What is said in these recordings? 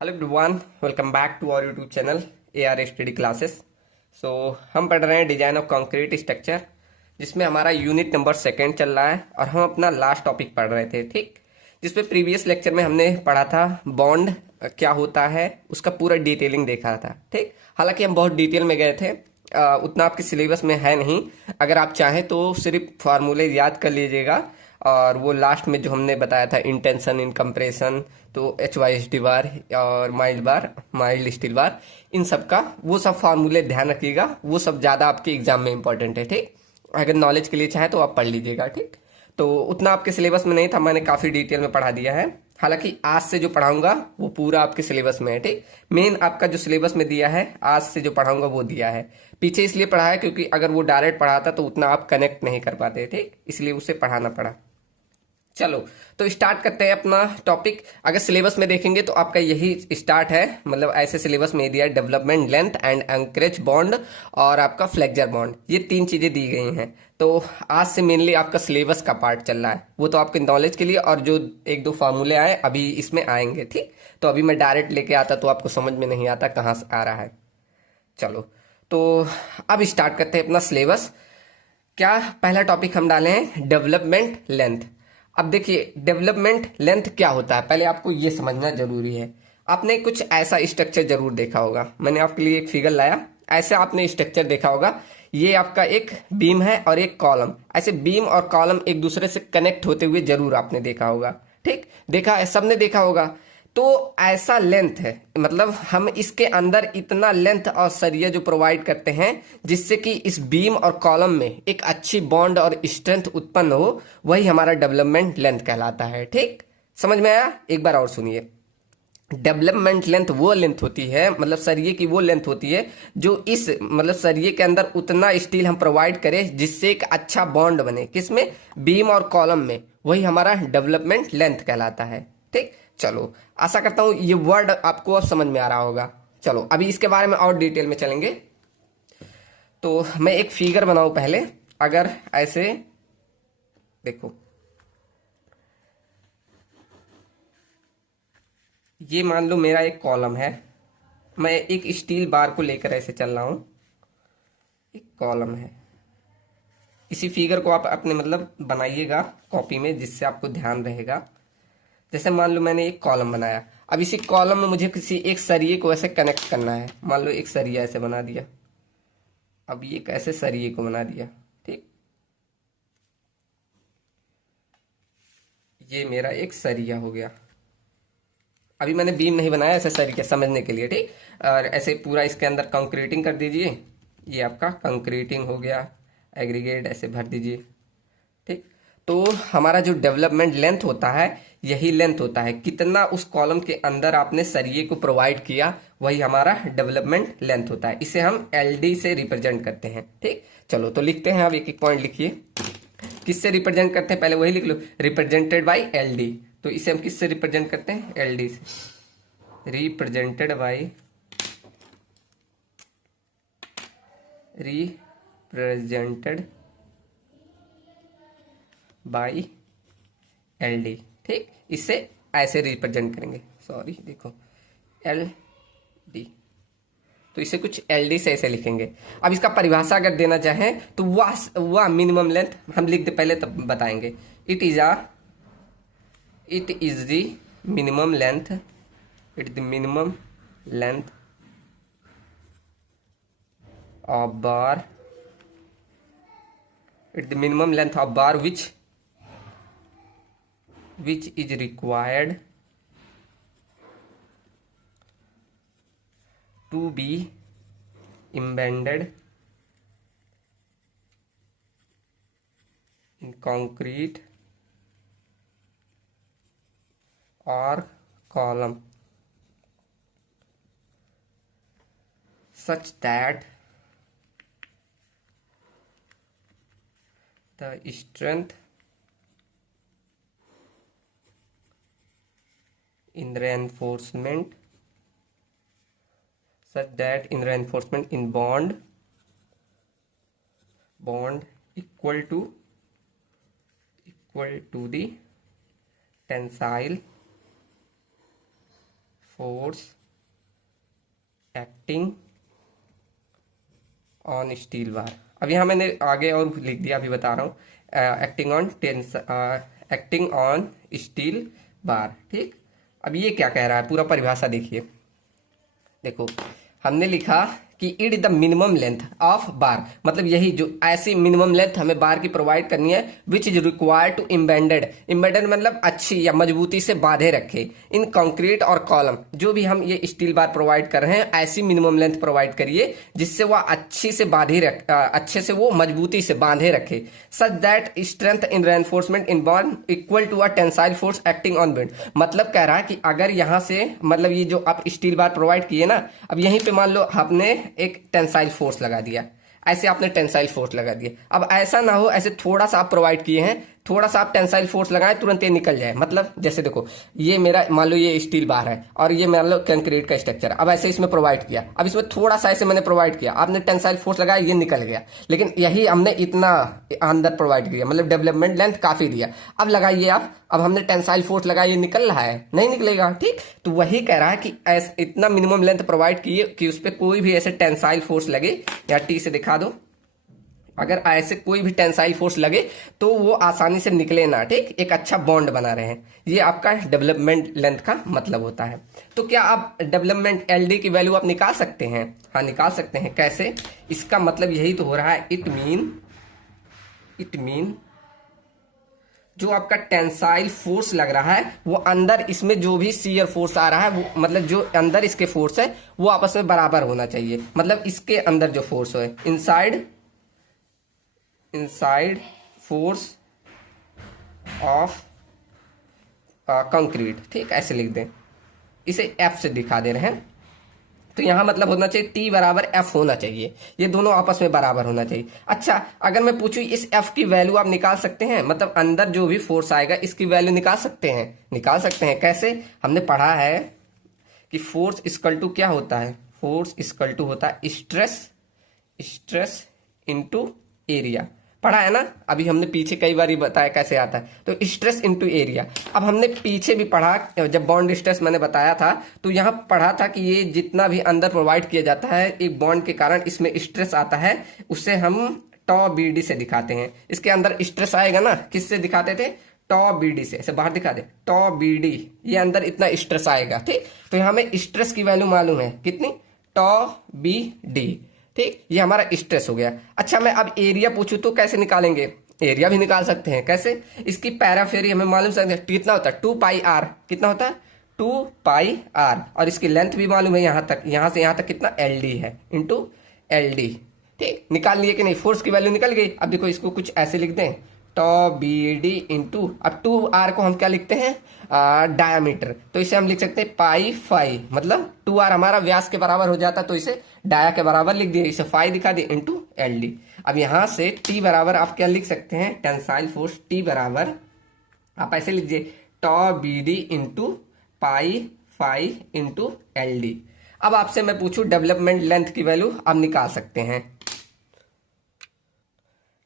Hello everyone, welcome back to our YouTube channel A R study classes. So हम पढ़ रहे हैं design of concrete structure, जिसमें हमारा यूनिट नंबर सेकंड चल रहा है और हम अपना लास्ट टॉपिक पढ़ रहे थे। ठीक, जिसपे प्रीवियस लेक्चर में हमने पढ़ा था बॉन्ड क्या होता है, उसका पूरा डिटेलिंग देखा था। ठीक, हालांकि हम बहुत डिटेल में गए थे, उतना आपके सिलेबस में है नहीं। अगर आप चाहें तो सिर्फ फार्मूले याद कर लीजिएगा, और वो लास्ट में जो हमने बताया था इंटेंशन इन कंप्रेशन, तो H Y S D bar और माइल्ड स्टील बार, इन सब का वो सब फार्मूले ध्यान रखिएगा। वो सब ज़्यादा आपके एग्जाम में इंपॉर्टेंट है। ठीक, अगर नॉलेज के लिए चाहे तो आप पढ़ लीजिएगा। ठीक, तो उतना आपके सिलेबस में नहीं था, मैंने काफ़ी डिटेल में पढ़ा दिया है। हालांकि आज से जो पढ़ाऊंगा वो पूरा आपके सिलेबस में है। ठीक, मेन आपका जो सिलेबस में दिया है, आज से जो पढ़ाऊंगा वो दिया है। पीछे इसलिए पढ़ा है क्योंकि अगर वो डायरेक्ट पढ़ाता तो उतना आप कनेक्ट नहीं कर पाते। ठीक, इसलिए उसे पढ़ाना पड़ा। चलो, तो स्टार्ट करते हैं अपना टॉपिक। अगर सिलेबस में देखेंगे तो आपका यही स्टार्ट है, मतलब ऐसे सिलेबस में दिया है development length and anchorage bond और आपका फ्लेक्चर बॉन्ड, ये तीन चीजें दी गई हैं। तो आज से मेनली आपका सिलेबस का पार्ट चल रहा है, वो तो आपके नॉलेज के लिए, और जो एक दो फार्मूले आए अभी इसमें आएंगे। ठीक, तो अभी मैं डायरेक्ट लेके आता तो आपको समझ में नहीं आता कहाँ से आ रहा है। चलो, तो अब स्टार्ट करते हैं अपना सिलेबस। क्या पहला टॉपिक हम डाले हैं डेवलपमेंट लेंथ। अब देखिए, डेवलपमेंट लेंथ क्या होता है, पहले आपको ये समझना जरूरी है। आपने कुछ ऐसा स्ट्रक्चर जरूर देखा होगा, मैंने आपके लिए एक फिगर लाया, ऐसे आपने स्ट्रक्चर देखा होगा। ये आपका एक बीम है और एक कॉलम, ऐसे बीम और कॉलम एक दूसरे से कनेक्ट होते हुए जरूर आपने देखा होगा। ठीक, देखा है, सबने देखा होगा। तो ऐसा लेंथ है, मतलब हम इसके अंदर इतना लेंथ और सरिया जो प्रोवाइड करते हैं जिससे कि इस बीम और कॉलम में एक अच्छी बॉन्ड और स्ट्रेंथ उत्पन्न हो, वही हमारा डेवलपमेंट लेंथ कहलाता है। ठीक, समझ में आया? एक बार और सुनिए। डेवलपमेंट लेंथ वो लेंथ होती है, मतलब सरिये की वो लेंथ होती है जो इस मतलब सरिये के अंदर उतना स्टील हम प्रोवाइड करें जिससे एक अच्छा बॉन्ड बने, किसमें? बीम और कॉलम में। वही हमारा डेवलपमेंट लेंथ कहलाता है। ठीक, चलो, आशा करता हूं ये वर्ड आपको अब समझ में आ रहा होगा। चलो, अभी इसके बारे में और डिटेल में चलेंगे। तो मैं एक फिगर बनाऊं पहले। अगर ऐसे देखो, ये मान लो मेरा एक कॉलम है, मैं एक स्टील बार को लेकर ऐसे चल रहा हूं, एक कॉलम है। इसी फिगर को आप अपने मतलब बनाइएगा कॉपी में, जिससे आपको ध्यान रहेगा। जैसे मान लो मैंने एक कॉलम बनाया, अब इसी कॉलम में मुझे किसी एक सरिये को ऐसे कनेक्ट करना है। मान लो एक सरिया ऐसे बना दिया, अब ये कैसे सरिये को बना दिया। ठीक, ये मेरा एक सरिया हो गया। अभी मैंने बीम नहीं बनाया, ऐसे सरिया समझने के लिए। ठीक, और ऐसे पूरा इसके अंदर कंक्रीटिंग कर दीजिए। ये आपका कंक्रीटिंग हो गया, एग्रीगेट ऐसे भर दीजिए। ठीक, तो हमारा जो डेवलपमेंट लेंथ होता है, यही लेंथ होता है कितना उस कॉलम के अंदर आपने सरिये को प्रोवाइड किया, वही हमारा डेवलपमेंट लेंथ होता है। इसे हम एलडी से रिप्रेजेंट करते हैं। ठीक, चलो तो लिखते हैं, अब एक एक पॉइंट लिखिए। किससे रिप्रेजेंट करते हैं, पहले वही लिख लो, रिप्रेजेंटेड बाई एलडी। तो इसे हम किससे रिप्रेजेंट करते हैं? एलडी से। Represented by represented by L D. ठीक, इससे ऐसे रिप्रेजेंट करेंगे, सॉरी देखो, एल डी। तो इसे कुछ एल डी से ऐसे लिखेंगे। अब इसका परिभाषा अगर देना चाहें तो वह मिनिमम लेंथ हम लिख दे, पहले तब बताएंगे। It is a it is the minimum length, it the minimum length of bar, it the minimum length of bar which is required to be embedded in concrete or column such that the strength in reinforcement in bond equal to the tensile force acting on steel bar. अब यहाँ मैंने आगे और लिख दिया, अभी बता रहा हूँ, एक्टिंग ऑन स्टील बार। ठीक, अब ये क्या कह रहा है, पूरा परिभाषा देखिए। देखो हमने लिखा कि it is the minimum length of बार, मतलब यही जो ऐसी मिनिमम लेंथ हमें बार की प्रोवाइड करनी है which is required to embedded मतलब अच्छी या मजबूती से बांधे रखे इन कंक्रीट और कॉलम। जो भी हम ये स्टील बार प्रोवाइड कर रहे हैं ऐसी मिनिमम लेंथ प्रोवाइड करिए जिससे वह अच्छी से अच्छे से वो मजबूती से बांधे रखे, such that strength in reinforcement in bond equal to a tensile force acting on bend. मतलब कह रहा है कि अगर यहाँ से मतलब ये जो आप स्टील बार प्रोवाइड किए ना, अब यहीं पे मान लो आपने एक टेंसाइल फोर्स लगा दिया, ऐसे आपने टेंसाइल फोर्स लगा दिया। अब ऐसा ना हो ऐसे थोड़ा सा आप प्रोवाइड किए हैं, थोड़ा सा आप टेंसाइल फोर्स लगाएं तुरंत ये निकल जाए। मतलब जैसे देखो ये मेरा मान लो ये स्टील बार है और ये मान लो कंक्रीट का स्ट्रक्चर, अब ऐसे इसमें प्रोवाइड किया, अब इसमें थोड़ा सा ऐसे मैंने प्रोवाइड किया, आपने टेंसाइल फोर्स लगाया, ये निकल गया। लेकिन यही हमने इतना अंदर प्रोवाइड किया, मतलब डेवलपमेंट लेंथ काफी दिया। अब लगाइए आप, अब हमने टेंसाइल फोर्स लगाया, ये निकल रहा है, नहीं निकलेगा। ठीक, तो वही कह रहा है कि इतना मिनिमम लेंथ प्रोवाइड किए कि उस पर कोई भी ऐसे टेंसाइल फोर्स लगे, या टी से दिखा दो, अगर ऐसे कोई भी टेंसाइल फोर्स लगे तो वो आसानी से निकले ना। ठीक, एक अच्छा बॉन्ड बना रहे हैं, ये आपका डेवलपमेंट लेंथ का मतलब होता है। तो क्या आप डेवलपमेंट एलडी की वैल्यू आप निकाल सकते हैं? हाँ निकाल सकते हैं। कैसे? इसका मतलब यही तो हो रहा है, इट मीन जो आपका टेंसाइल फोर्स लग रहा है वो अंदर इसमें जो भी शियर फोर्स आ रहा है वो मतलब जो अंदर इसके फोर्स है वो आपस में बराबर होना चाहिए। मतलब इसके अंदर जो फोर्स है इनसाइड फोर्स ऑफ कंक्रीट। ठीक, ऐसे लिख दें, इसे एफ से दिखा दे रहे हैं। तो यहां मतलब होना चाहिए टी बराबर एफ होना चाहिए, ये दोनों आपस में बराबर होना चाहिए। अच्छा, अगर मैं पूछूं इस एफ की वैल्यू आप निकाल सकते हैं, मतलब अंदर जो भी फोर्स आएगा इसकी वैल्यू निकाल सकते हैं? निकाल सकते हैं। कैसे? हमने पढ़ा है कि फोर्स इक्वल टू क्या होता है, फोर्स इक्वल टू होता है स्ट्रेस इनटू एरिया। पढ़ा है ना, अभी हमने पीछे कई बार बताया कैसे आता है। तो स्ट्रेस इनटू एरिया। अब हमने पीछे भी पढ़ा, जब बॉन्ड स्ट्रेस मैंने बताया था तो यहाँ पढ़ा था कि ये जितना भी अंदर प्रोवाइड किया जाता है एक बॉन्ड के कारण इसमें स्ट्रेस आता है, उससे हम टॉ बीडी से दिखाते हैं। इसके अंदर स्ट्रेस आएगा ना, किससे दिखाते थे? टॉ बीडी से। ऐसे बाहर दिखा दे, टॉ बीडी, ये अंदर इतना स्ट्रेस आएगा। ठीक, तो यहाँ हमें स्ट्रेस की वैल्यू मालूम है कितनी, टॉ बी डी। ठीक, ये हमारा स्ट्रेस हो गया। अच्छा, मैं अब एरिया पूछूं तो कैसे निकालेंगे? एरिया भी निकाल सकते हैं। कैसे? इसकी पैराफेरी हमें मालूम है कितना होता है, 2 पाई आर। कितना होता है? 2 पाई आर। और इसकी लेंथ भी मालूम है, यहां तक, यहां से यहां तक कितना, एल डी है, इंटू एल डी। ठीक, निकाल लिए कि नहीं? फोर्स की वैल्यू निकल गई। अब देखो इसको कुछ ऐसे लिख दें, टॉ बी डी इंटू, अब 2 आर को हम क्या लिखते हैं, डायामीटर। तो इसे हम लिख सकते हैं पाई फाई, मतलब 2 आर हमारा व्यास के बराबर हो जाता, तो इसे डाया के बराबर लिख दिए, इसे फाई दिखा दिए, इंटू एल डी। अब यहां से टी बराबर आप क्या लिख सकते हैं, टेंसाइल फोर्स टी बराबर आप ऐसे लिख दिए, tau B D into pi phi into L D. अब आपसे मैं पूछूं डेवलपमेंट लेंथ की वैल्यू आप निकाल सकते हैं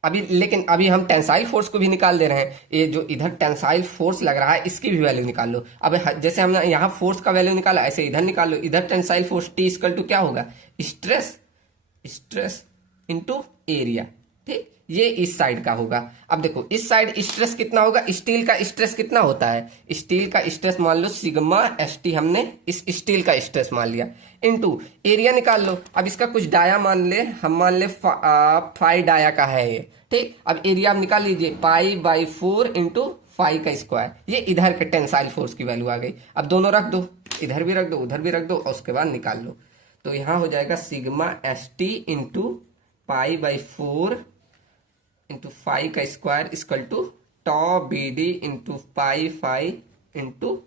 अभी, लेकिन अभी हम टेंसाइल फोर्स को भी निकाल दे रहे हैं। ये जो इधर टेंसाइल फोर्स लग रहा है इसकी भी वैल्यू निकाल लो। अब जैसे हमने यहाँ फोर्स का वैल्यू निकाला, ऐसे इधर निकाल लो। इधर tensile force T equal to क्या होगा, स्ट्रेस इनटू एरिया। ठीक, ये इस साइड का होगा। अब देखो इस साइड स्ट्रेस कितना होगा, स्टील का स्ट्रेस कितना होता है, स्टील का स्ट्रेस मान लो सिग्मा एस टी, हमने इस स्टील का स्ट्रेस मान लिया, इनटू एरिया निकाल लो। अब इसका कुछ डाया मान ले, हम मान ले फाई डाया का है ये। ठीक, अब एरिया आप निकाल लीजिए, पाई बाई 4 इंटू फाई का स्क्वायर। ये इधर के टेंसाइल फोर्स की वैल्यू आ गई। अब दोनों रख दो, इधर भी रख दो उधर भी रख दो, और उसके बाद निकाल लो। तो यहां हो जाएगा sigma S T into pi by 4 into phi का square equal to tau B D into pi phi into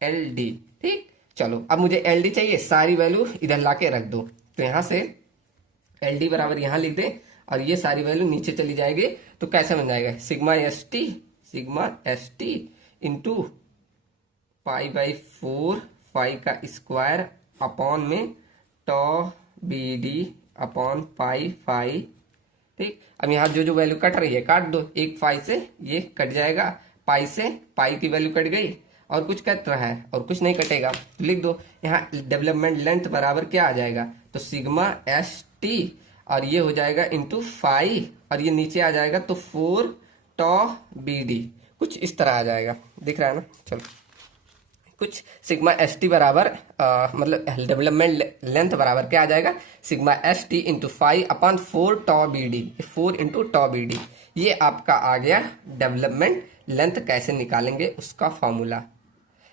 L D. ठीक, चलो अब मुझे एल डी चाहिए, सारी वैल्यू इधर लाके रख दो। तो यहां से एल डी बराबर यहां लिख दे और ये सारी वैल्यू नीचे चली जाएगी। तो कैसे बन जाएगा, sigma S T into pi by 4 phi का स्क्वायर अपॉन में tau B D upon pi phi. ठीक, अब यहाँ जो वैल्यू कट रही है काट दो, एक फाई से ये कट जाएगा, पाई से पाई की वैल्यू कट गई, और कुछ कट रहा है और कुछ नहीं कटेगा, तो लिख दो यहाँ डेवलपमेंट लेंथ बराबर क्या आ जाएगा, तो सिग्मा एस टी और ये हो जाएगा इंटू फाई और ये नीचे आ जाएगा तो 4 टॉ बी डी, कुछ इस तरह आ जाएगा, दिख रहा है ना। चलो कुछ सिग्मा एस टी बराबर मतलब डेवलपमेंट लेंथ बराबर क्या आ जाएगा, sigma S T into five upon 4 टॉ B D, 4 into tau B D. ये आपका आ गया डेवलपमेंट लेंथ कैसे निकालेंगे उसका फॉर्मूला।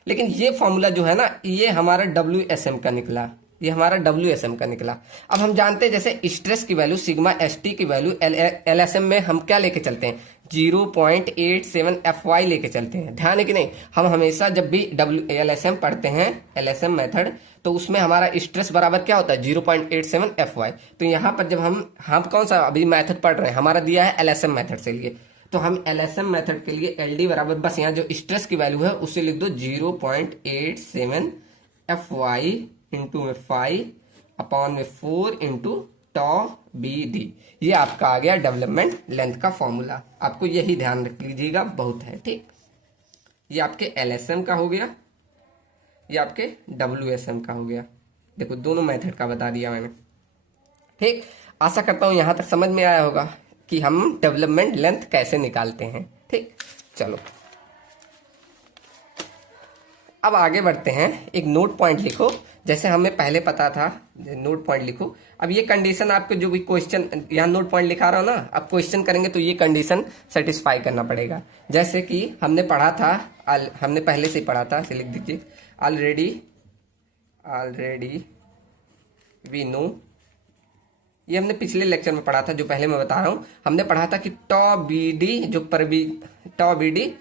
लेकिन ये फॉर्मूला जो है ना ये हमारा WSM का निकला, ये हमारा WSM का निकला। अब हम जानते हैं जैसे स्ट्रेस की वैल्यू सिग्मा एस टी की वैल्यू LSM में हम क्या लेके चलते हैं, 0.87 FY लेके चलते हैं। ध्यान है कि नहीं, हम हमेशा जब भी LSM पढ़ते हैं LSM मेथड तो उसमें हमारा स्ट्रेस बराबर क्या होता है 0.87 FY। तो यहाँ पर जब हम कौन सा अभी मेथड पढ़ रहे हैं, हमारा दिया है LSM मेथड से लिए, तो हम LSM मेथड के लिए LD बराबर बस यहाँ जो स्ट्रेस की वैल्यू है उसे लिख दो 0.87 FY इंटू में 5 अपॉन में 4 इंटू टॉ बी डी। ये आपका आ गया डेवलपमेंट लेंथ का फॉर्मूला। आपको यही ध्यान रख लीजिएगा, बहुत है ठीक। ये आपके LSM का हो गया, ये आपके WSM का हो गया। देखो दोनों मेथड का बता दिया मैंने ठीक। आशा करता हूं यहां तक समझ में आया होगा कि हम डेवलपमेंट लेंथ कैसे निकालते हैं ठीक। चलो अब आगे बढ़ते हैं, एक नोट पॉइंट लिखो जैसे हमें पहले पता था, नोट पॉइंट लिखो। अब ये कंडीशन आपके जो भी क्वेश्चन यहाँ नोट पॉइंट लिखा रहा हो ना, अब क्वेश्चन करेंगे तो ये कंडीशन सेटिस्फाई करना पड़ेगा। जैसे कि हमने पढ़ा था, हमने पहले से ही पढ़ा था, लिख दीजिए ऑलरेडी वी नो। ये हमने पिछले लेक्चर में पढ़ा था, जो पहले मैं बता रहा हूँ। हमने पढ़ा था कि टॉ बी डी जो टॉ बी डी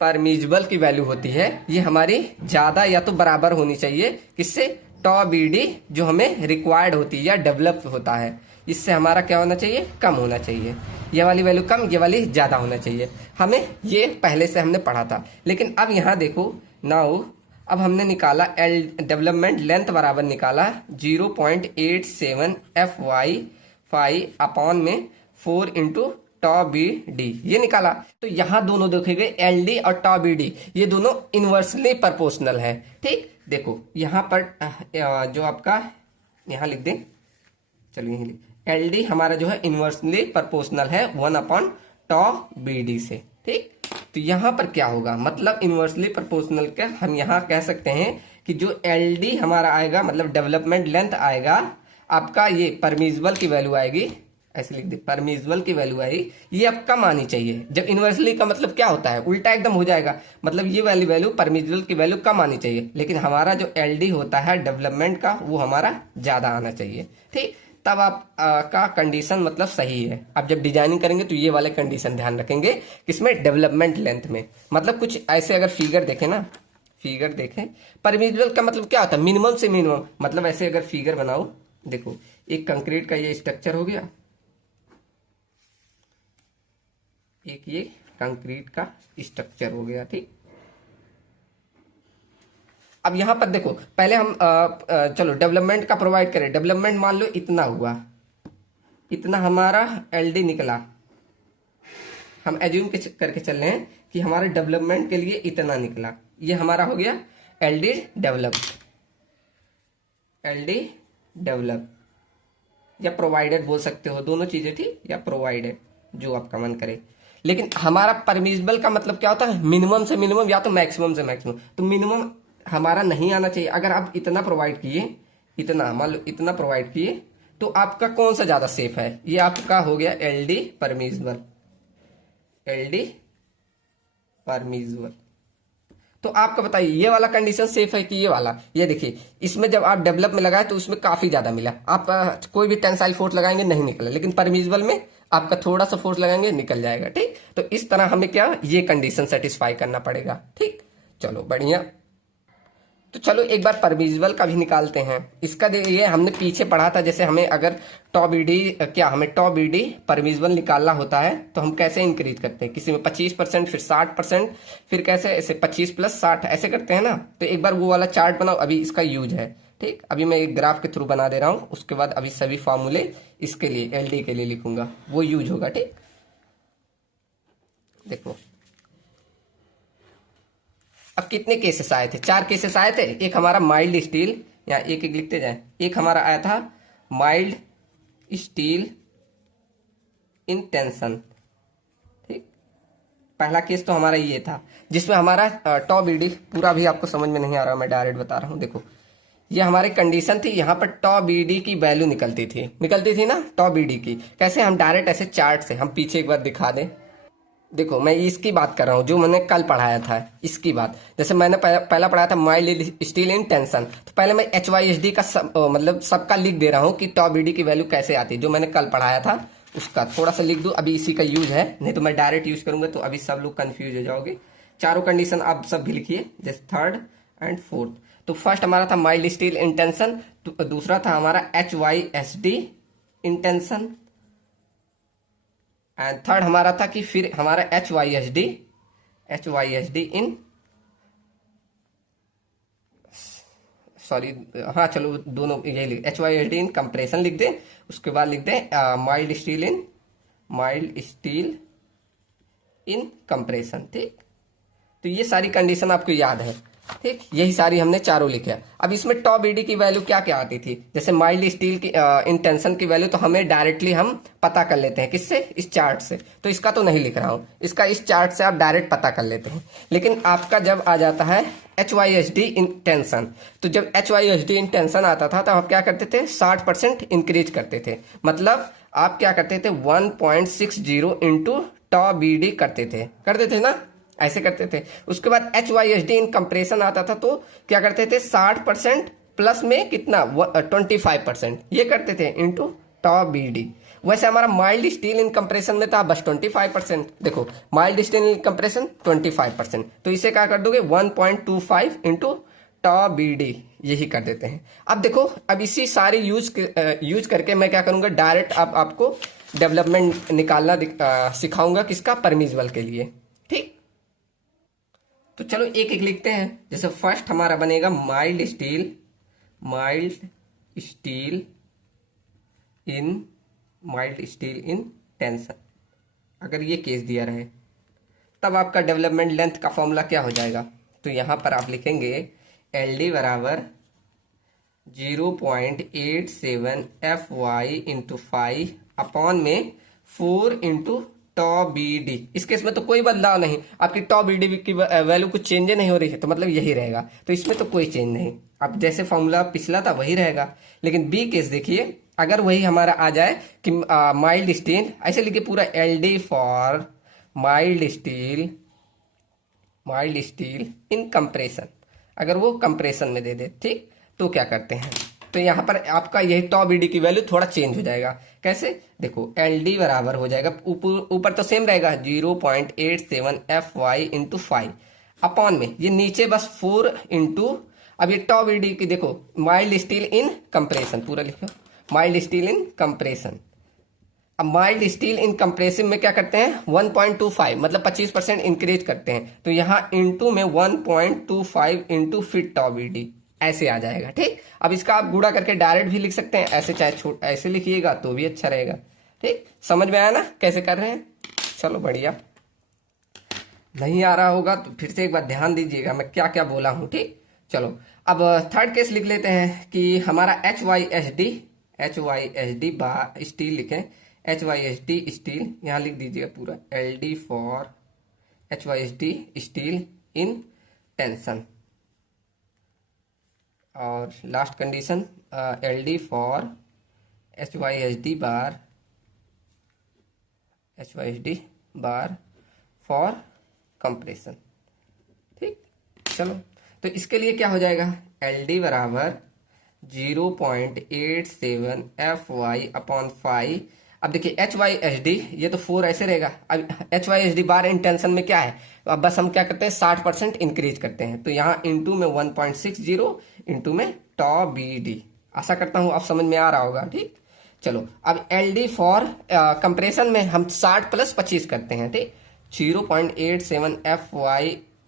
परमिजिबल की वैल्यू होती है, ये हमारी ज्यादा या तो बराबर होनी चाहिए किससे, टॉ बी डी जो हमें रिक्वायर्ड होती है या डेवलप होता है, इससे हमारा क्या होना चाहिए, कम होना चाहिए। ये वाली वैल्यू कम, ये वाली ज्यादा होना चाहिए। हमें ये पहले से हमने पढ़ा था। लेकिन अब यहाँ देखो नाउ, अब हमने निकाला डेवलपमेंट लेंथ बराबर निकाला 0.87 FY 5 अपॉन में 4 इंटू टॉ बी डी, ये निकाला। तो यहां दोनों देखेंगे LD और टॉ बी डी, ये दोनों इनवर्सली प्रोपोर्शनल है ठीक। देखो यहां पर जो आपका यहां लिख दें, चलो यही लिख, LD हमारा जो है इनवर्सली प्रोपोर्शनल है 1 अपॉन टॉ बी डी से ठीक। तो यहां पर क्या होगा, मतलब इनवर्सली प्रोपोर्शनल के हम यहां कह सकते हैं कि जो LD हमारा आएगा मतलब डेवलपमेंट लेंथ आएगा आपका, ये परमिजिबल की वैल्यू आएगी, ऐसे लिख दे परमिजिबल की वैल्यू आई, ये अब कम आनी चाहिए। जब इनवर्सली का मतलब क्या होता है, उल्टा एकदम हो जाएगा, मतलब ये वाली वैल्यू परमिजिबल की वैल्यू कम आनी चाहिए। लेकिन हमारा जो LD होता है डेवलपमेंट का वो हमारा ज्यादा आना चाहिए ठीक। तब आप का कंडीशन मतलब सही है। आप जब डिजाइनिंग करेंगे तो ये वाले कंडीशन ध्यान रखेंगे किसमें, डेवलपमेंट लेंथ में। मतलब कुछ ऐसे अगर फिगर देखें ना, फिगर देखें, परमिजिबल का मतलब क्या होता है, मिनिमम से मिनिमम। मतलब ऐसे अगर फिगर बनाओ, देखो एक कंक्रीट का ये स्ट्रक्चर हो गया, एक ये कंक्रीट का स्ट्रक्चर हो गया ठीक। अब यहां पर देखो पहले हम चलो डेवलपमेंट का प्रोवाइड करें। डेवलपमेंट मान लो इतना हुआ, इतना हमारा LD निकला। हम एज्यूम करके चल रहे हैं कि हमारे डेवलपमेंट के लिए इतना निकला, ये हमारा हो गया LD डेवलप या प्रोवाइडेड बोल सकते हो, दोनों चीजें थी, या प्रोवाइडेड जो आपका मन करे। लेकिन हमारा परमिजिबल का मतलब क्या होता है, मिनिमम से मिनिमम या तो मैक्सिमम से मैक्सिमम। तो मिनिमम हमारा नहीं आना चाहिए। अगर आप इतना प्रोवाइड किए, इतना मान लो इतना प्रोवाइड किए, तो आपका कौन सा ज्यादा सेफ है, ये आपका हो गया LD परमिजिबल। तो आपका बताइए ये वाला कंडीशन सेफ है कि ये वाला। ये देखिए इसमें जब आप डेवलप में लगाए तो उसमें काफी ज्यादा मिला। आप कोई भी टेंसाइल फोर्स लगाएंगे नहीं निकला, लेकिन परमिजिबल में आपका थोड़ा सा फोर्स लगाएंगे निकल जाएगा ठीक। तो इस तरह हमें क्या, ये कंडीशन सेटिस्फाई करना पड़ेगा ठीक। चलो बढ़िया, तो चलो एक बार परमिजिबल का भी निकालते हैं। इसका ये हमने पीछे पढ़ा था, जैसे हमें अगर टॉ बी डी परमिजिबल निकालना होता है तो हम कैसे इंक्रीज करते हैं, किसी में 25%, फिर 60%, फिर कैसे ऐसे 25 + 60 ऐसे करते हैं ना। तो एक बार वो वाला चार्ट बनाओ, अभी इसका यूज है ठीक। अभी मैं एक ग्राफ के थ्रू बना दे रहा हूं, उसके बाद अभी सभी फॉर्मूले इसके लिए LD के लिए लिखूंगा, वो यूज होगा ठीक। देखो अब कितने केसेस आए थे? 4 केसेस आए थे। एक हमारा माइल्ड स्टील, यहाँ एक एक लिखते जाए, एक हमारा आया था माइल्ड स्टील इन टेंशन। ठीक, पहला केस तो हमारा ये था जिसमें हमारा टॉ बीडी पूरा भी आपको समझ में नहीं आ रहा, मैं डायरेक्ट बता रहा हूं। देखो ये हमारी कंडीशन थी, यहाँ पर टॉ बीडी की वैल्यू निकलती थी ना टॉ बीडी की। कैसे? हम डायरेक्ट ऐसे चार्ट से, हम पीछे एक बार दिखा दें। देखो मैं इसकी बात कर रहा हूँ जो मैंने कल पढ़ाया था, इसकी बात। जैसे मैंने पहला पढ़ाया था माइल्ड स्टील इन टेंशन, तो पहले मैं HYSD का मतलब सबका लिख दे रहा हूँ कि टॉ बीडी की वैल्यू कैसे आती है, जो मैंने कल पढ़ाया था उसका थोड़ा सा लिख दूं। अभी इसी का यूज है, नहीं तो मैं डायरेक्ट यूज करूंगा तो अभी सब लोग कंफ्यूज हो जाओगे। चारों कंडीशन आप सब भी लिखिए, जैसे थर्ड एंड फोर्थ। तो फर्स्ट हमारा था माइल्ड स्टील इन टेंशन, दूसरा था हमारा HYSD in tension, and third हमारा था कि फिर हमारा HYSD इन, सॉरी हाँ चलो दोनों यही लिख, HYSD इन कंप्रेशन लिख दें। उसके बाद लिख दें माइल्ड स्टील इन कंप्रेशन। ठीक, तो ये सारी कंडीशन आपको याद है। ठीक, यही सारी हमने चारों लिखे। अब इसमें टॉ बीडी की वैल्यू क्या क्या आती थी? जैसे माइल्ड स्टील की इन टेंशन की वैल्यू तो हमें डायरेक्टली हम पता कर लेते हैं, किससे? इस चार्ट से। तो इसका तो नहीं लिख रहा हूं, इसका इस चार्ट से आप डायरेक्ट पता कर लेते हैं। लेकिन आपका जब आ जाता है HYSD इन टेंशन, तो जब HYSD इन टेंशन आता था तो आप क्या करते थे? 60% इंक्रीज करते थे। मतलब आप क्या करते थे? 1.60 इंटू टॉ बीडी करते थे ना, ऐसे करते थे। उसके बाद HYSD इन कंप्रेशन आता था तो क्या करते थे? 60% प्लस में कितना? 25% ये करते थे इंटू टॉ बीडी। वैसे हमारा माइल्ड स्टील इन कंप्रेशन में था बस 25%। देखो माइल्ड स्टील इन कंप्रेशन 25%, तो इसे क्या कर दोगे? 1.25 इंटू टॉ बीडी, यही कर देते हैं। अब देखो, अब इसी सारी यूज करके मैं क्या करूंगा? डायरेक्ट अब आपको डेवलपमेंट निकालना सिखाऊंगा, किसका? परमिजिबल के लिए। ठीक, तो चलो एक एक लिखते हैं। जैसे फर्स्ट हमारा बनेगा माइल्ड स्टील इन टेंशन। अगर ये केस दिया रहे तब आपका डेवलपमेंट लेंथ का फॉर्मूला क्या हो जाएगा? तो यहां पर आप लिखेंगे LD बराबर 0.87 FY इंटू 5 अपॉन में 4 इंटू टॉ बीडी। इस केस में तो कोई बदलाव नहीं, आपकी टॉ बीडी की वैल्यू कुछ चेंज नहीं हो रही है, तो मतलब यही रहेगा। तो इसमें तो कोई चेंज नहीं, अब जैसे फॉर्मूला पिछला था वही रहेगा। लेकिन बी केस देखिए, अगर वही हमारा आ जाए कि माइल्ड स्टील, ऐसे लिखिए पूरा LD for mild steel in compression, अगर वो कंप्रेशन में दे दे, ठीक, तो क्या करते हैं? तो यहां पर आपका यही टॉ बीडी की वैल्यू थोड़ा चेंज हो जाएगा। कैसे? देखो LD बराबर हो जाएगा, ऊपर तो सेम रहेगा 0.87 FY इंटू 5 अपॉन में ये नीचे बस 4 इंटू, अब ये टॉ बीडी की देखो माइल्ड स्टील इन कंप्रेशन, पूरा लिखो माइल्ड स्टील इन कंप्रेशन। अब माइल्ड स्टील इन कंप्रेसिव में क्या करते हैं? 1.25 मतलब 25% इंक्रीज करते हैं, तो यहाँ इंटू में 1.25 इंटू फिर टॉ बीडी, ऐसे आ जाएगा। ठीक, अब इसका आप गुणा करके डायरेक्ट भी लिख सकते हैं, ऐसे चाहे ऐसे लिखिएगा तो भी अच्छा रहेगा। ठीक, समझ में आया ना कैसे कर रहे हैं? चलो बढ़िया। नहीं आ रहा होगा तो फिर से एक बार ध्यान दीजिएगा मैं क्या क्या बोला हूं। ठीक, चलो अब थर्ड केस लिख लेते हैं कि हमारा HYSD स्टील लिखें, HYSD स्टील यहां लिख दीजिएगा पूरा LD for HYSD steel in tension, और last condition LD for HYSD bar for compression. ठीक, चलो तो इसके लिए क्या हो जाएगा? LD बराबर 0.87 FY अपॉन 5। अब देखिए HYSD ये तो 4 ऐसे रहेगा। अब HYSD बार इन टेंशन में क्या है? अब बस हम क्या करते हैं? 60% इंक्रीज करते हैं, तो यहाँ इंटू में 1.60 इंटू में टॉ बीडी। आशा करता हूं आप समझ में आ रहा होगा। ठीक, चलो अब LD फॉर कंप्रेशन में हम 60 प्लस 25 करते हैं। ठीक, 0.87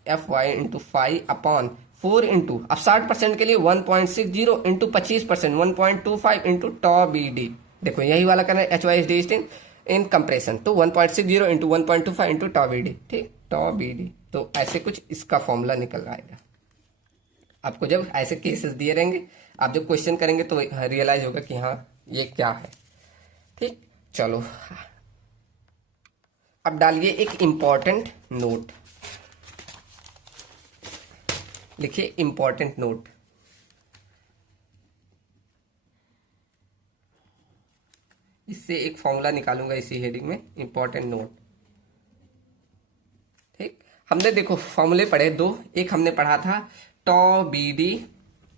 FY इंटू 5 अपॉन 4 इंटू, अब 60% के लिए 1.60 इंटू 25% 1.25 इंटू टॉ बीडी। देखो यही वाला करना है HYSD इन कंप्रेशन, तो 1.60 इंटू 1.25 इंटू टॉ बीडी। ठीक, टॉ बी डी, तो ऐसे कुछ इसका फॉर्मूला निकल आएगा। आपको जब ऐसे केसेस दिए रहेंगे, आप जब क्वेश्चन करेंगे तो रियलाइज होगा कि हाँ ये क्या है। ठीक, चलो अब डालिए एक इंपॉर्टेंट नोट, लिखिए इंपॉर्टेंट नोट। इससे एक फॉर्मूला निकालूंगा इसी हेडिंग में, इंपॉर्टेंट नोट। ठीक, हमने देखो फॉर्मूले पढ़े दो, एक हमने पढ़ा था टॉ बी डी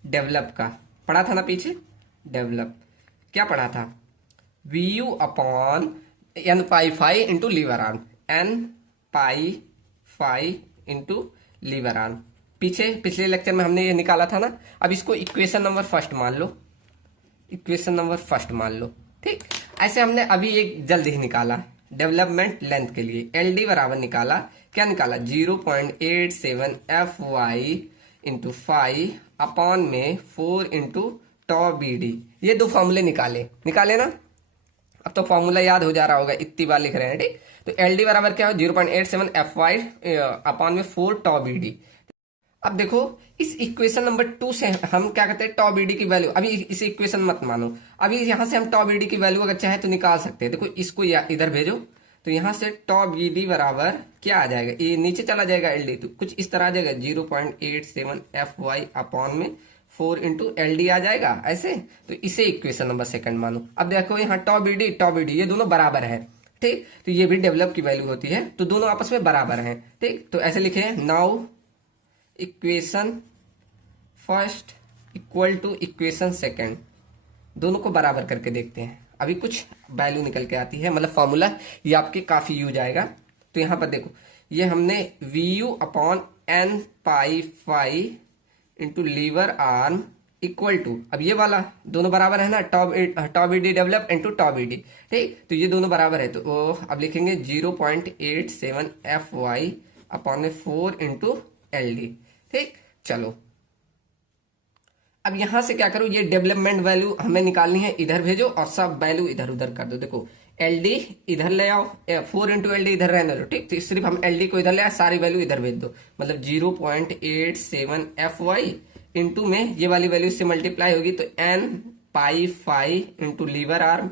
डेवलप का, पढ़ा था ना पीछे, डेवलप क्या पढ़ा था, V U upon N pi phi into lever arm, N pi phi into lever arm, पीछे पिछले लेक्चर में हमने ये निकाला था ना। अब इसको इक्वेशन नंबर फर्स्ट मान लो, इक्वेशन नंबर फर्स्ट मान लो। ठीक, ऐसे हमने अभी एक जल्द ही निकाला डेवलपमेंट लेंथ के लिए, एल डी बराबर निकाला, क्या निकाला 0.87 F Y into five upon में 4 इंटू टॉ बी डी। ये दो फॉर्मूले निकाले ना। अब तो फॉर्मूला याद हो जा रहा होगा, इतनी बार लिख रहे हैं। ठीक, तो एल डी बराबर क्या हो 0.87 एफ वाई अपॉन में 4 टॉ बी डी। अब देखो इस इक्वेशन नंबर 2 से हम क्या कहते हैं, टॉ बी डी की वैल्यू, अभी इसे इक्वेशन मत मानो, अभी यहां से हम टॉ बी डी की वैल्यू अगर चाहे तो निकाल सकते हैं। देखो इसको इधर भेजो, तो यहां से टॉ बी डी बराबर क्या आ जाएगा, ये नीचे चला जाएगा एल डी, तो कुछ इस तरह आ जाएगा 0.87 एफ वाई अपॉन में 4 इंटू एल डी आ जाएगा ऐसे। तो इसे इक्वेशन नंबर सेकंड मानो। अब देखो यहाँ टॉ बी डी ये दोनों बराबर है। ठीक, तो ये भी डेवलप की वैल्यू होती है, तो दोनों आपस में बराबर हैं। ठीक, तो ऐसे लिखे now equation first equal to equation second, दोनों को बराबर करके देखते हैं। अभी कुछ वैल्यू निकल के आती है, मतलब फॉर्मूला ये आपके काफी यूज आएगा। तो यहां पर देखो ये हमने V U upon N pi phi into lever arm equal to, अब ये वाला दोनों बराबर है ना, tau B D develop into tau B D. ठीक, तो ये दोनों बराबर है, तो अब लिखेंगे 0.87 एफ वाई अपॉन में 4 इंटू एल डी। ठीक, चलो अब यहां से क्या करो, ये डेवलपमेंट वैल्यू हमें निकालनी है, इधर भेजो और सब वैल्यू इधर उधर कर दो। देखो एल डी इधर ले आओ, 4 इंटू एल डी इधर रहने दो। ठीक, तो सिर्फ हम एल डी को इधर ले आए, सारी वैल्यू इधर भेज दो, मतलब 0.87 एफ वाई इंटू में ये वाली वैल्यू से मल्टीप्लाई होगी, तो N pi phi into lever arm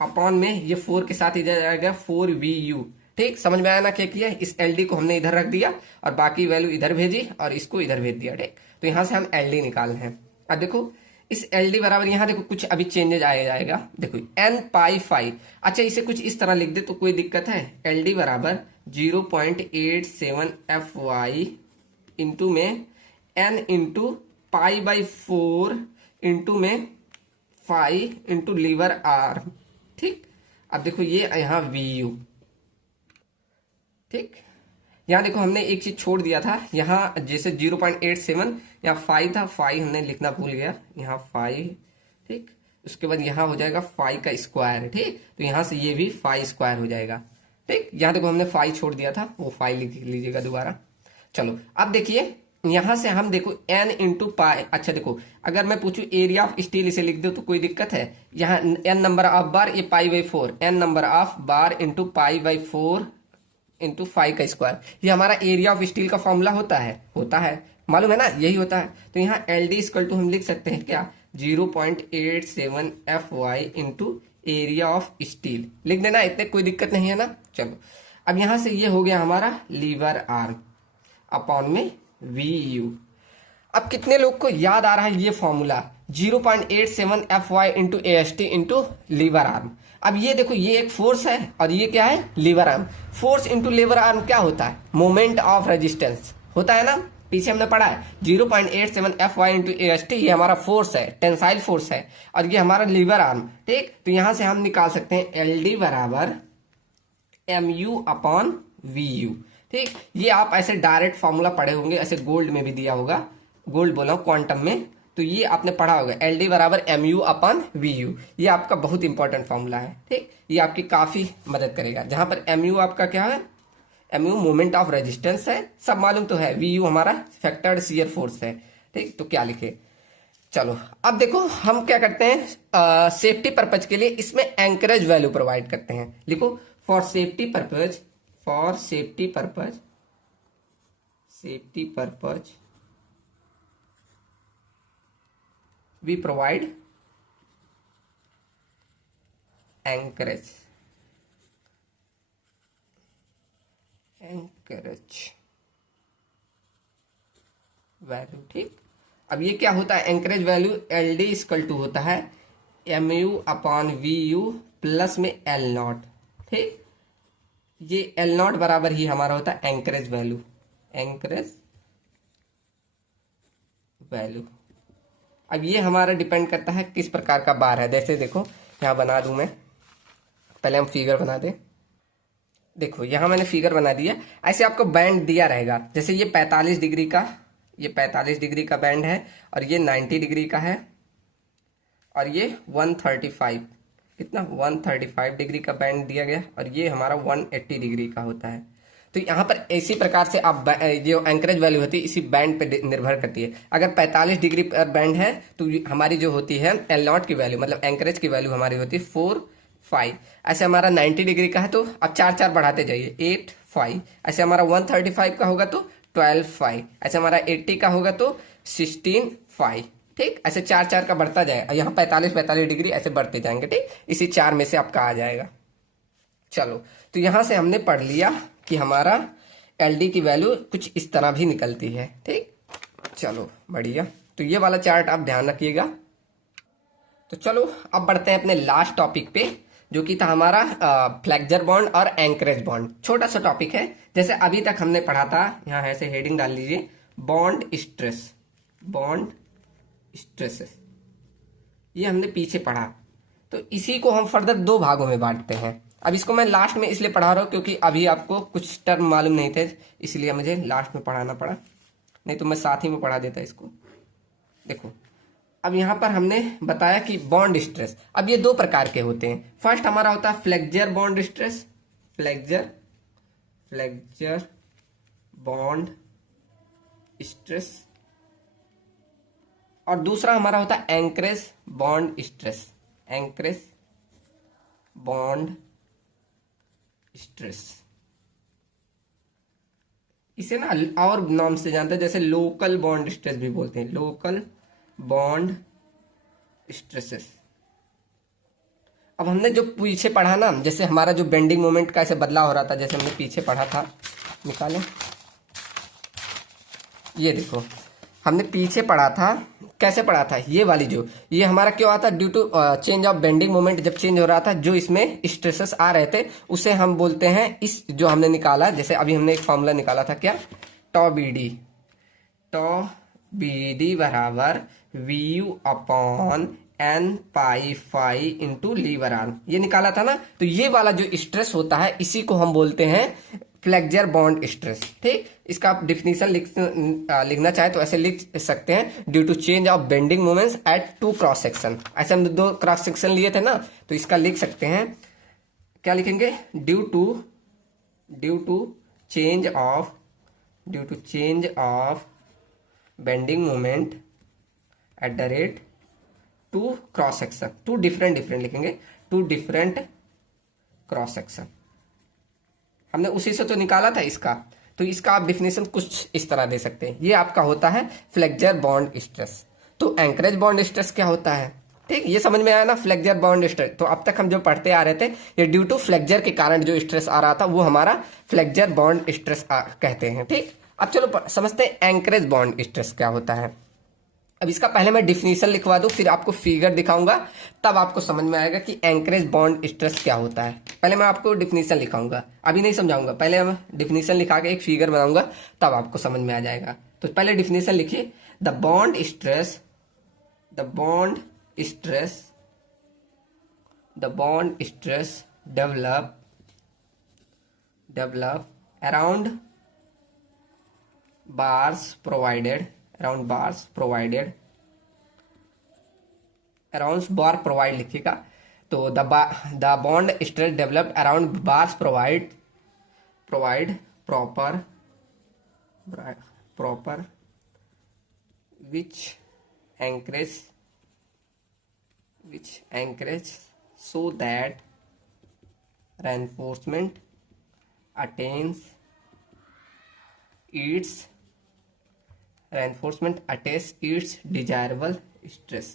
upon में ये 4 के साथ इधर आएगा 4 वी यू। ठीक, समझ में आया ना क्या किया, इस एल डी को हमने इधर रख दिया और बाकी वैल्यू इधर भेजी और इसको इधर भेज दिया। ठीक, तो यहां से हम एल डी निकाल रहे हैं। अब देखो इस एल डी बराबर, यहां देखो कुछ अभी चेंजेज आया जाएगा। देखो एन पाई फाई, अच्छा इसे कुछ इस तरह लिख दे तो कोई दिक्कत है। एल डी बराबर 0.87 एफ वाई इंटू में N into pi by 4 into में फाई इंटू लीवर आर। ठीक, अब देखो ये यहाँ वी यू। ठीक, यहाँ देखो हमने एक चीज छोड़ दिया था, यहाँ जैसे 0.87 यहाँ 5 था, 5 हमने लिखना भूल गया, यहाँ 5। ठीक, उसके बाद यहाँ हो जाएगा 5 का स्क्वायर। ठीक, तो यहाँ से ये भी 5 स्क्वायर हो जाएगा। ठीक, यहाँ देखो हमने 5 छोड़ दिया था, वो 5 लिख लीजिएगा दोबारा। चलो अब देखिए यहां से हम देखो एन इंटू पाई, अच्छा देखो अगर मैं पूछूं एरिया ऑफ स्टील इसे लिख दो तो कोई दिक्कत है, यहाँ एन नंबर ऑफ बार, ये pi by 4, N number of bar into pi by 4 into 5 का स्क्वायर, ये हमारा एरिया ऑफ स्टील का फॉर्मूला होता है, मालूम है ना, यही होता है। तो यहाँ एल डी इक्वल टू हम लिख सकते हैं क्या 0.87 F Y into area of steel, लिख देना, इतने कोई दिक्कत नहीं है ना। चलो अब यहां से ये हो गया हमारा लीवर आर्म अपॉन में वी यू। अब कितने लोग को याद आ रहा है ये formula 0.87 F Y into A S T into lever arm. अब ये देखो ये एक फोर्स है और ये क्या है, lever arm. Force into lever arm क्या होता है, मोमेंट ऑफ रेजिस्टेंस होता है ना, पीछे हमने पढ़ा है 0.87 F Y into A S T, ये हमारा फोर्स है, टेंसाइल फोर्स है, और ये हमारा लीवर आर्म। ठीक, तो यहां से हम निकाल सकते हैं एल डी बराबर M U upon V U. ठीक, ये आप ऐसे डायरेक्ट फॉर्मूला पढ़े होंगे, ऐसे गोल्ड में भी दिया होगा, गोल्ड बोला क्वांटम में, तो ये आपने पढ़ा होगा एल डी बराबर M U upon V U. ये आपका बहुत इंपॉर्टेंट फॉर्मूला है। ठीक, ये आपकी काफी मदद करेगा, जहां पर एम यू आपका क्या है, M U moment of resistance है, सब मालूम तो है, वी यू हमारा फैक्टर्ड शियर फोर्स है। ठीक, तो क्या लिखे, चलो अब देखो हम क्या करते हैं, सेफ्टी पर्पज के लिए इसमें एंकरेज वैल्यू प्रोवाइड करते हैं। लिखो for safety purpose for safety purpose we provide anchorage value. ठीक, अब ये क्या होता है, anchorage value L D equal to होता है M U upon V U plus में एल नॉट। ठीक, ये एल नॉट बराबर ही हमारा होता है एंकरेज वैल्यू, अब ये हमारा डिपेंड करता है किस प्रकार का बार है। जैसे देखो यहाँ बना दूं मैं, पहले हम फिगर बना दें। देखो यहाँ मैंने फिगर बना दिया, ऐसे आपको बैंड दिया रहेगा। जैसे ये 45 डिग्री का, ये 45 डिग्री का बैंड है, और ये 90 डिग्री का है, और ये 135, कितना 135 डिग्री का बैंड दिया गया, और ये हमारा 180 डिग्री का होता है। तो यहाँ पर इसी प्रकार से आप जो एंकरेज वैल्यू होती है इसी बैंड पे निर्भर करती है। अगर 45 डिग्री पर बैंड है तो हमारी जो होती है एल नॉट की वैल्यू, मतलब एंकरेज की वैल्यू हमारी होती है 4-5। ऐसे हमारा 90 डिग्री का है तो अब 4-4 बढ़ाते जाइए, 8-5। ऐसे हमारा 135 का होगा तो 12-5। ऐसे हमारा 80 का होगा तो 16-5। ठीक, ऐसे 4-4 का बढ़ता जाएगा। यहाँ 45-45 डिग्री ऐसे बढ़ते जाएंगे। ठीक, इसी 4 में से आपका आ जाएगा। चलो, तो यहां से हमने पढ़ लिया कि हमारा एल डी की वैल्यू कुछ इस तरह भी निकलती है। ठीक, चलो बढ़िया। तो ये वाला चार्ट आप ध्यान रखिएगा। तो चलो अब बढ़ते हैं अपने लास्ट टॉपिक पे, जो कि था हमारा फ्लेक्सर बॉन्ड और एंकरेज बॉन्ड। छोटा सा टॉपिक है, जैसे अभी तक हमने पढ़ा था, यहाँ ऐसे हेडिंग डाल लीजिए, बॉन्ड स्ट्रेसेस, ये हमने पीछे पढ़ा। तो इसी को हम फर्दर 2 भागों में बांटते हैं। अब इसको मैं लास्ट में इसलिए पढ़ा रहा हूं क्योंकि अभी आपको कुछ टर्म मालूम नहीं थे, इसलिए मुझे लास्ट में पढ़ाना पड़ा, नहीं तो मैं साथ ही में पढ़ा देता इसको। देखो, अब यहां पर हमने बताया कि बॉन्ड स्ट्रेस, अब ये 2 प्रकार के होते हैं। फर्स्ट हमारा होता है flexor bond stress, flexor bond stress, और दूसरा हमारा होता है एंकरेज बॉन्ड स्ट्रेस, इसे ना और नाम से जानते हैं, जैसे लोकल बॉन्ड स्ट्रेस भी बोलते हैं, लोकल बॉन्ड स्ट्रेसेस। अब हमने जो पीछे पढ़ा ना, जैसे हमारा जो बेंडिंग मोमेंट का ऐसे बदलाव हो रहा था, जैसे हमने पीछे पढ़ा था, निकालें, ये देखो हमने पीछे पढ़ा था, कैसे पढ़ा था, ये वाली जो, ये हमारा क्यों आता, due to change of bending moment. जब चेंज हो रहा था, जो इसमें स्ट्रेसेस आ रहे थे, उसे हम बोलते हैं, इस जो हमने निकाला, जैसे अभी हमने एक फॉर्मूला निकाला था, क्या, टॉ बी डी बराबर V U upon N pi phi into lever arm, ये निकाला था ना। तो ये वाला जो स्ट्रेस होता है इसी को हम बोलते हैं फ्लेक्सर बॉन्ड स्ट्रेस। ठीक, इसका आप डिफिनीशन लिखना चाहे तो ऐसे लिख सकते हैं, due to change of bending moments at 2 cross section. ऐसे हम 2 क्रॉस सेक्शन लिए थे ना, तो इसका लिख सकते हैं, क्या लिखेंगे, due to change of bending moment at the rate 2 cross section, 2 different लिखेंगे, 2 डिफरेंट क्रॉस सेक्शन। हमने उसी से तो निकाला था इसका, तो इसका आप डिफिनेशन कुछ इस तरह दे सकते हैं। ये आपका होता है फ्लेक्सर बॉन्ड स्ट्रेस। तो एंकरेज बॉन्ड स्ट्रेस क्या होता है, ठीक, ये समझ में आया ना, फ्लेक्सर बॉन्ड स्ट्रेस। तो अब तक हम जो पढ़ते आ रहे थे, ये ड्यू टू फ्लेक्सर के कारण जो स्ट्रेस आ रहा था वो हमारा फ्लेक्सर बॉन्ड स्ट्रेस कहते हैं। ठीक, अब चलो समझते हैं एंकरेज बॉन्ड स्ट्रेस क्या होता है। अब इसका पहले मैं डिफिनीशन लिखवा दूं, फिर आपको फिगर दिखाऊंगा, तब आपको समझ में आएगा कि एंकरेज बॉन्ड स्ट्रेस क्या होता है। पहले मैं आपको डिफिनीशन लिखाऊंगा, अभी नहीं समझाऊंगा, पहले मैं डिफिनीशन लिखा के एक फिगर बनाऊंगा, तब आपको समझ में आ जाएगा। तो पहले डिफिनीशन लिखिए, the bond stress develop around bars provided around bar provide लिखिएगा। तो the bond stress developed around bars provide proper which encourage so that reinforcement attains it's reinforcement attains its desirable stress,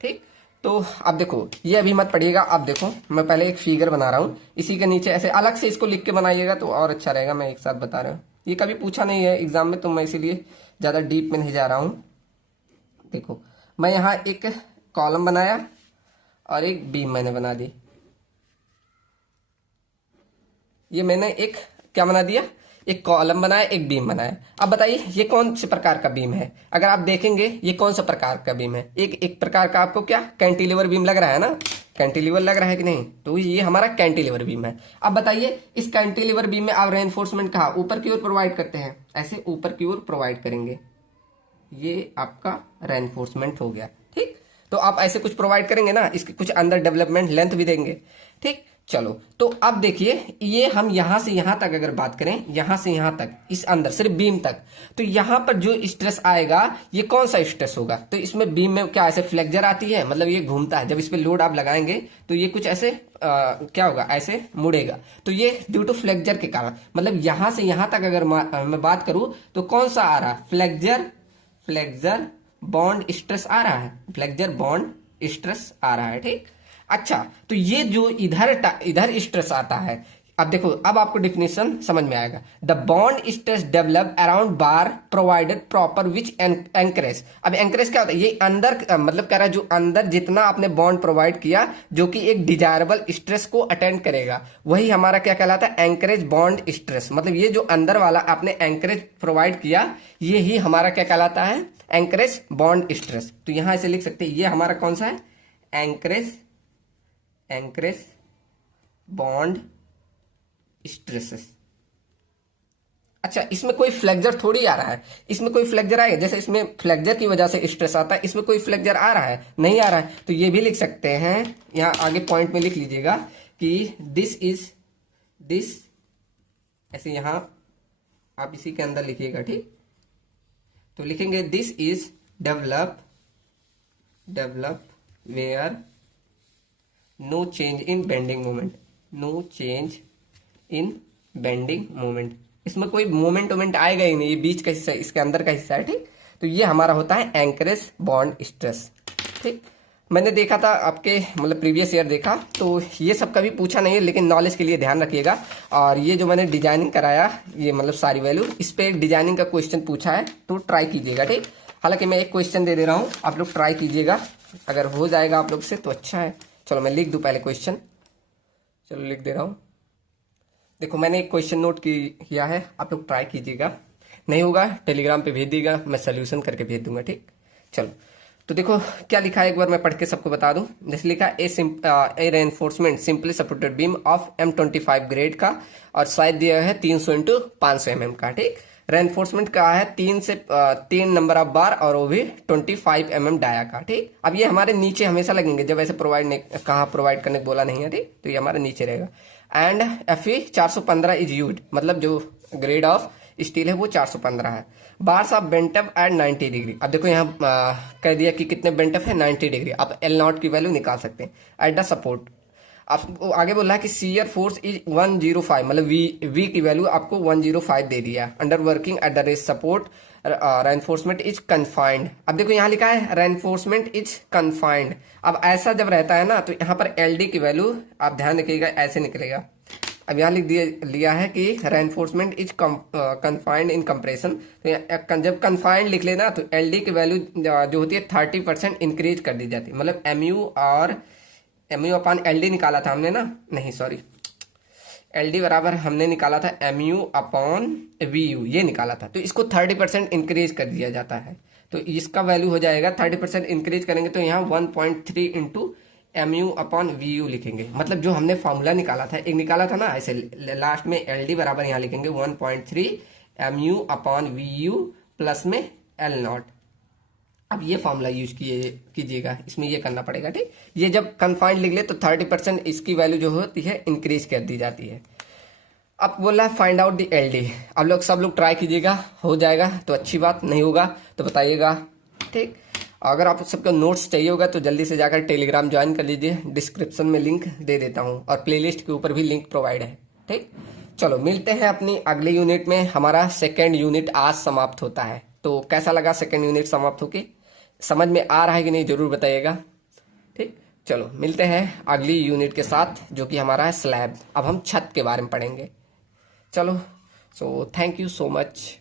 ठीक। तो अब देखो ये अभी मत पढ़िएगा, अब देखो मैं पहले एक फिगर बना रहा हूं, इसी के नीचे ऐसे अलग से इसको लिख के बनाइएगा तो और अच्छा रहेगा। मैं एक साथ बता रहा हूँ, ये कभी पूछा नहीं है एग्जाम में तो मैं इसीलिए ज्यादा डीप में नहीं जा रहा हूं। देखो मैं यहाँ एक कॉलम बनाया और एक बीम मैंने बना दी, ये मैंने एक क्या बना दिया, एक कॉलम बनाया, एक बीम बनाया। अब बताइए ये कौन से प्रकार का बीम है? अगर आप देखेंगे ये कौन सा प्रकार का बीम है, एक प्रकार का आपको क्या कैंटिलीवर बीम लग रहा है ना, कैंटिलीवर लग रहा है कि नहीं? तो ये हमारा कैंटिलीवर बीम है। अब बताइए इस कैंटिलीवर बीम में आप रेनफोर्समेंट कहाँ ऊपर की ओर प्रोवाइड करते हैं, ऐसे ऊपर की ओर प्रोवाइड करेंगे, ये आपका रेनफोर्समेंट हो गया, ठीक। तो आप ऐसे कुछ प्रोवाइड करेंगे ना, इसके कुछ अंदर डेवलपमेंट लेंथ भी देंगे, ठीक। चलो तो अब देखिए ये हम यहां से यहां तक अगर बात करें, यहां से यहां तक इस अंदर सिर्फ बीम तक, तो यहां पर जो स्ट्रेस आएगा ये कौन सा स्ट्रेस होगा? तो इसमें बीम में क्या ऐसे फ्लेक्जर आती है, मतलब ये घूमता है, जब इस पे लोड आप लगाएंगे तो ये कुछ ऐसे क्या होगा, ऐसे मुड़ेगा, तो ये ड्यू टू फ्लेक्जर के कारण, मतलब यहां से यहां तक अगर मैं बात करूं तो कौन सा आ रहा है, फ्लेक्जर बॉन्ड स्ट्रेस आ रहा है, फ्लेक्जर बॉन्ड स्ट्रेस आ रहा है, ठीक। अच्छा तो ये जो इधर स्ट्रेस आता है, अब देखो अब आपको डिफिनेशन समझ में आएगा। The bond stress develop around bar provided proper which anchorage. अब एंकरेज क्या होता है, ये अंदर मतलब कह रहा है जो अंदर जितना आपने बॉन्ड प्रोवाइड किया जो कि एक डिजायरेबल स्ट्रेस को अटेंड करेगा, वही हमारा क्या कहलाता है, एंकरेज बॉन्ड स्ट्रेस। मतलब ये जो अंदर वाला आपने एंकरेज प्रोवाइड किया ये ही हमारा क्या कहलाता है, एंकरेज बॉन्ड स्ट्रेस। तो यहां ऐसे लिख सकते हैं ये हमारा कौन सा है, एंकरेज बॉन्ड स्ट्रेसेस। अच्छा इसमें कोई फ्लेक्जर थोड़ी आ रहा है, इसमें कोई फ्लेक्जर आएगा, जैसे इसमें फ्लेक्जर की वजह से स्ट्रेस आता है, इसमें कोई फ्लेक्जर आ रहा है, नहीं आ रहा है। तो ये भी लिख सकते हैं, यहां आगे पॉइंट में लिख लीजिएगा कि दिस ऐसे यहां आप इसी के अंदर लिखिएगा, ठीक। तो लिखेंगे this is develop where no change in bending moment, इसमें कोई मोमेंट आएगा ही नहीं, ये बीच का हिस्सा इसके अंदर का हिस्सा है, ठीक। तो ये हमारा होता है एंकरेज बॉन्ड स्ट्रेस, ठीक। मैंने देखा था आपके मतलब प्रीवियस ईयर देखा, तो ये सब कभी पूछा नहीं है, लेकिन नॉलेज के लिए ध्यान रखिएगा। और ये जो मैंने डिजाइनिंग कराया ये मतलब सारी वैल्यू, इस पे डिजाइनिंग का क्वेश्चन पूछा है तो ट्राई कीजिएगा, ठीक। हालांकि मैं एक क्वेश्चन दे रहा हूँ, आप लोग ट्राई कीजिएगा, अगर हो जाएगा आप लोग से तो अच्छा है। चलो मैं लिख दूं पहले क्वेश्चन, चलो लिख दे रहा हूं। देखो मैंने एक क्वेश्चन नोट किया है, आप लोग ट्राई कीजिएगा, नहीं होगा टेलीग्राम पे भेज दीजिएगा, मैं सोल्यूशन करके भेज दूंगा, ठीक। चलो तो देखो क्या लिखा है, एक बार मैं पढ़ के सबको बता दूं। जैसे लिखा a reinforcement simply supported beam of M25 grade का, और साइज दिया है 300 x 500 mm का, ठीक। रेनफोर्समेंट का है 3 नंबर ऑफ बार और वो भी 25 mm डाया का, ठीक। अब ये हमारे नीचे हमेशा लगेंगे, जब ऐसे कहाँ प्रोवाइड करने को बोला नहीं है, ठीक। तो ये हमारे नीचे रहेगा। एंड Fe 415 इज यूज्ड, मतलब जो ग्रेड ऑफ स्टील है वो 415 है। Bars of bent up at 90 degree, अब देखो यहाँ कह दिया कि कितने बेंटअप है, 90 डिग्री। आप L0 की वैल्यू निकाल सकते हैं। एट द सपोर्ट आपको आगे बोला है कि शियर फोर्स इज 105, मतलब वी की वैल्यू आपको 105 दे दिया। Under working at the rest support reinforcement is confined. अब देखो यहाँ लिखा है रेनफोर्समेंट इज कन्फाइंड। अब ऐसा जब रहता है ना तो यहाँ पर LD की वैल्यू आप ध्यान रखिएगा ऐसे निकलेगा। अब यहाँ लिया है कि reinforcement is confined in compression, तो जब कन्फाइंड लिख लेना तो LD की वैल्यू जो होती है 30% इंक्रीज कर दी जाती है। मतलब MU अपॉन LD निकाला था हमने ना, नहीं सॉरी, LD बराबर हमने निकाला था MU अपॉन VU, ये निकाला था। तो इसको 30% इंक्रीज कर दिया जाता है, तो इसका वैल्यू हो जाएगा 30% इंक्रीज करेंगे तो यहाँ 1.3 इंटू MU अपॉन VU लिखेंगे। मतलब जो हमने फॉर्मूला निकाला था, एक निकाला था ना ऐसे, लास्ट में LD बराबर यहाँ लिखेंगे 1.3 MU अपॉन VU प्लस में L0। अब ये फॉर्मूला यूज कीजिएगा, इसमें ये करना पड़ेगा, ठीक। ये जब कन्फाइंड लिख ले तो 30% इसकी वैल्यू जो होती है इंक्रीज कर दी जाती है। अब बोला है फाइंड आउट द LD। अब सब लोग ट्राई कीजिएगा, हो जाएगा तो अच्छी बात, नहीं होगा तो बताइएगा, ठीक। अगर आप सबको नोट्स चाहिए होगा तो जल्दी से जाकर टेलीग्राम ज्वाइन कर लीजिए, डिस्क्रिप्शन में लिंक दे देता हूँ और प्लेलिस्ट के ऊपर भी लिंक प्रोवाइड है। ठीक, चलो मिलते हैं अपनी अगले यूनिट में। हमारा सेकेंड यूनिट आज समाप्त होता है। तो कैसा लगा सेकेंड यूनिट समाप्त होके, समझ में आ रहा है कि नहीं जरूर बताइएगा। ठीक, चलो मिलते हैं अगली यूनिट के साथ जो कि हमारा है स्लैब। अब हम छत के बारे में पढ़ेंगे। चलो, so thank you so much.